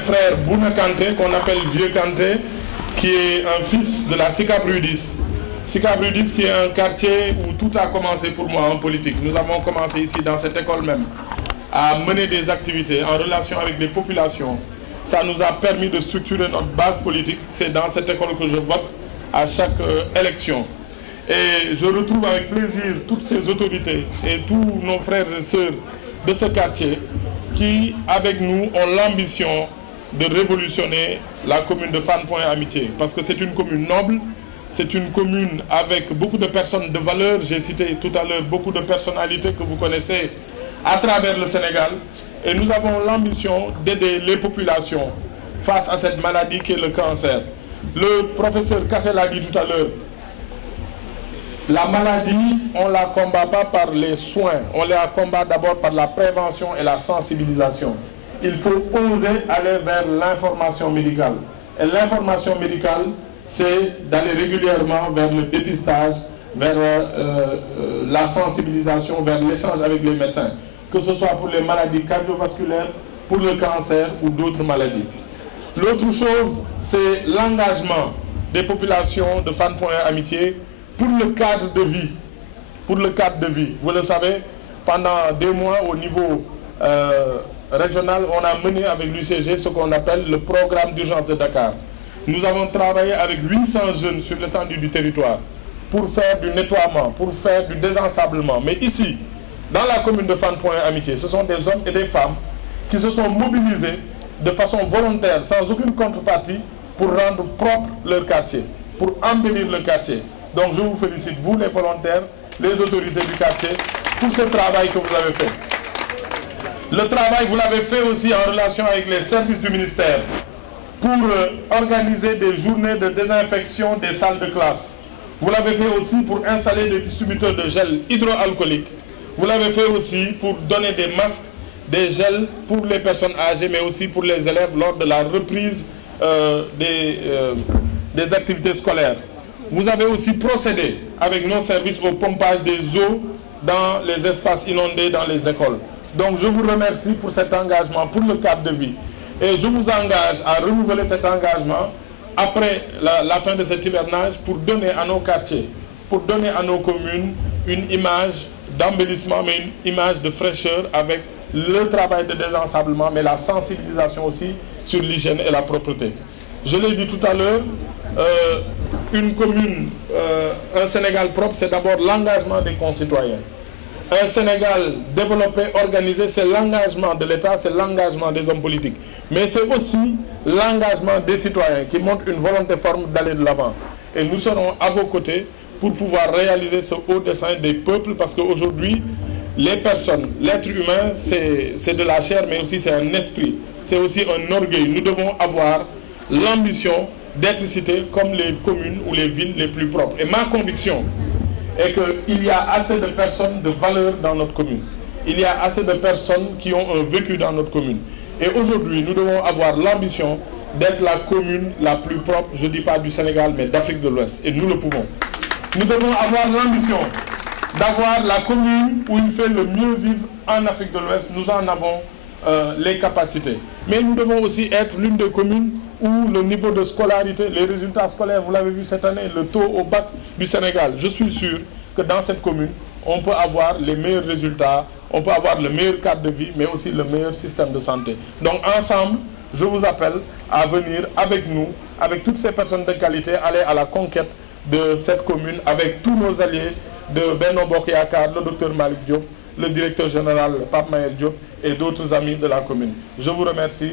Frère Bouna Kanté, qu'on appelle Vieux Kanté, qui est un fils de la Sicap Rue 10. Sicap Rue 10 qui est un quartier où tout a commencé pour moi en politique. Nous avons commencé ici dans cette école même à mener des activités en relation avec les populations. Ça nous a permis de structurer notre base politique. C'est dans cette école que je vote à chaque élection. Et je retrouve avec plaisir toutes ces autorités et tous nos frères et sœurs de ce quartier qui, avec nous, ont l'ambition de révolutionner la commune de Fann Point Amitié. Parce que c'est une commune noble, c'est une commune avec beaucoup de personnes de valeur. J'ai cité tout à l'heure beaucoup de personnalités que vous connaissez à travers le Sénégal. Et nous avons l'ambition d'aider les populations face à cette maladie qui est le cancer. Le professeur Kassel l'a dit tout à l'heure, la maladie, on ne la combat pas par les soins, on la combat d'abord par la prévention et la sensibilisation. Il faut oser aller vers l'information médicale. Et l'information médicale, c'est d'aller régulièrement vers le dépistage, vers la sensibilisation, vers l'échange avec les médecins, que ce soit pour les maladies cardiovasculaires, pour le cancer ou d'autres maladies. L'autre chose, c'est l'engagement des populations de Fann Point Amitié pour le cadre de vie. Pour le cadre de vie. Vous le savez, pendant des mois au niveau régional, on a mené avec l'UCG ce qu'on appelle le programme d'urgence de Dakar. Nous avons travaillé avec 800 jeunes sur l'étendue du territoire pour faire du nettoiement, pour faire du désensablement. Mais ici, dans la commune de Fann Point Amitié, ce sont des hommes et des femmes qui se sont mobilisés de façon volontaire, sans aucune contrepartie, pour rendre propre leur quartier, pour embellir le quartier. Donc je vous félicite, vous les volontaires, les autorités du quartier, pour ce travail que vous avez fait. Le travail, vous l'avez fait aussi en relation avec les services du ministère pour organiser des journées de désinfection des salles de classe. Vous l'avez fait aussi pour installer des distributeurs de gel hydroalcoolique. Vous l'avez fait aussi pour donner des masques, des gels pour les personnes âgées, mais aussi pour les élèves lors de la reprise des activités scolaires. Vous avez aussi procédé avec nos services au pompage des eaux dans les espaces inondés, dans les écoles. Donc je vous remercie pour cet engagement, pour le cadre de vie. Et je vous engage à renouveler cet engagement après la fin de cet hivernage pour donner à nos quartiers, pour donner à nos communes une image d'embellissement, mais une image de fraîcheur avec le travail de désensablement, mais la sensibilisation aussi sur l'hygiène et la propreté. Je l'ai dit tout à l'heure, une commune, un Sénégal propre, c'est d'abord l'engagement des concitoyens. Un Sénégal développé, organisé, c'est l'engagement de l'État, c'est l'engagement des hommes politiques. Mais c'est aussi l'engagement des citoyens qui montrent une volonté forte d'aller de l'avant. Et nous serons à vos côtés pour pouvoir réaliser ce haut dessein des peuples, parce qu'aujourd'hui, les personnes, l'être humain, c'est de la chair, mais aussi c'est un esprit. C'est aussi un orgueil. Nous devons avoir l'ambition d'être cités comme les communes ou les villes les plus propres. Et ma conviction est qu'il y a assez de personnes de valeur dans notre commune. Il y a assez de personnes qui ont un vécu dans notre commune. Et aujourd'hui, nous devons avoir l'ambition d'être la commune la plus propre, je ne dis pas du Sénégal, mais d'Afrique de l'Ouest. Et nous le pouvons. Nous devons avoir l'ambition d'avoir la commune où il fait le mieux vivre en Afrique de l'Ouest. Nous en avons les capacités. Mais nous devons aussi être l'une des communes où le niveau de scolarité, les résultats scolaires, vous l'avez vu cette année, le taux au bac du Sénégal. Je suis sûr que dans cette commune, on peut avoir les meilleurs résultats, on peut avoir le meilleur cadre de vie, mais aussi le meilleur système de santé. Donc ensemble, je vous appelle à venir avec nous, avec toutes ces personnes de qualité, aller à la conquête de cette commune, avec tous nos alliés de Benno Bokk Yakaar, le docteur Malick Diop, le directeur général Pape Mayel Diop et d'autres amis de la commune. Je vous remercie.